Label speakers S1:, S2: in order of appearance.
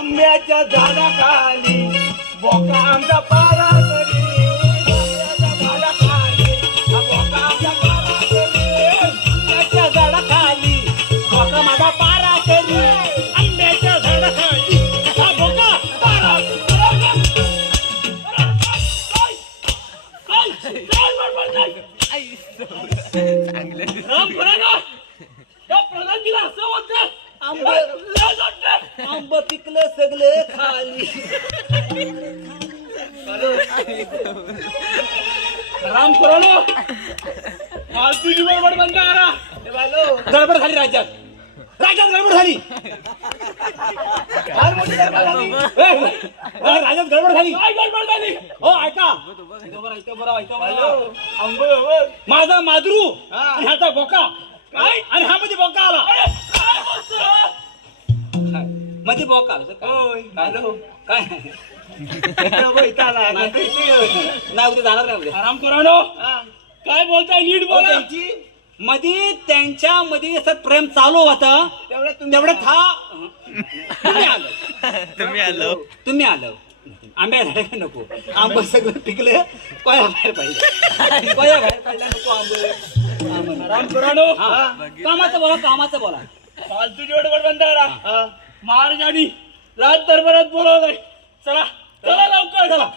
S1: आंब्याच्या झाडाखाली बोका आमचा पारा करी आंब्याच्या झाडाखाली बोका आमचा पारा करी आंब्याच्या झाडाखाली बोका माझा पारा करी आंब्याच्या झाडाखाली हा बोका पारा राम खराना या प्रधानजीला असं वाटतं
S2: आंब आंब पिकलं सगळं खाली.
S1: राम खुरानो फालतूची बडबड बंद करा. गडबड झाली राज्यात. राज्यात गडबड झाली.
S2: फार मोठी गडबड झाली.
S1: ए, राज्यात गडबड झाली. काय गडबड झाली? हो ऐका. बरं,
S2: आंब वर.
S1: माझा माधुरू
S2: हा.
S1: आणि ह्याचा बोका. काय? आणि हा मध्ये बोका. मध्ये बोका आला. सर.
S2: होय, बालो.
S1: काय.
S2: नाही
S1: उद्या जाणार नाही उद्या. आराम करा
S2: हा.
S1: काय बोलताय नीट
S2: हो,
S1: बोला
S2: त्यांची.
S1: मध्ये त्यांच्या मध्ये असं प्रेम चालू होतं.
S2: तेवढं तुम्ही
S1: तेवढं था तुम्ही आलं.
S3: तुम्ही आलो.
S1: तुम्ही आलं. आंब्या झाडे का नको? आंब सगळं पिकलं. कोया बाहेर पाहिजे कोया बाहेर काढल्या नको आंब.
S2: राम खुरानो.
S1: हा. कामाचं बोला कामाचं बोला.
S2: फालतूची बडबड बंद करा
S1: हा.
S2: महाराजांनी राज दरबारात बोलावलंय. चला चला लवकर चला.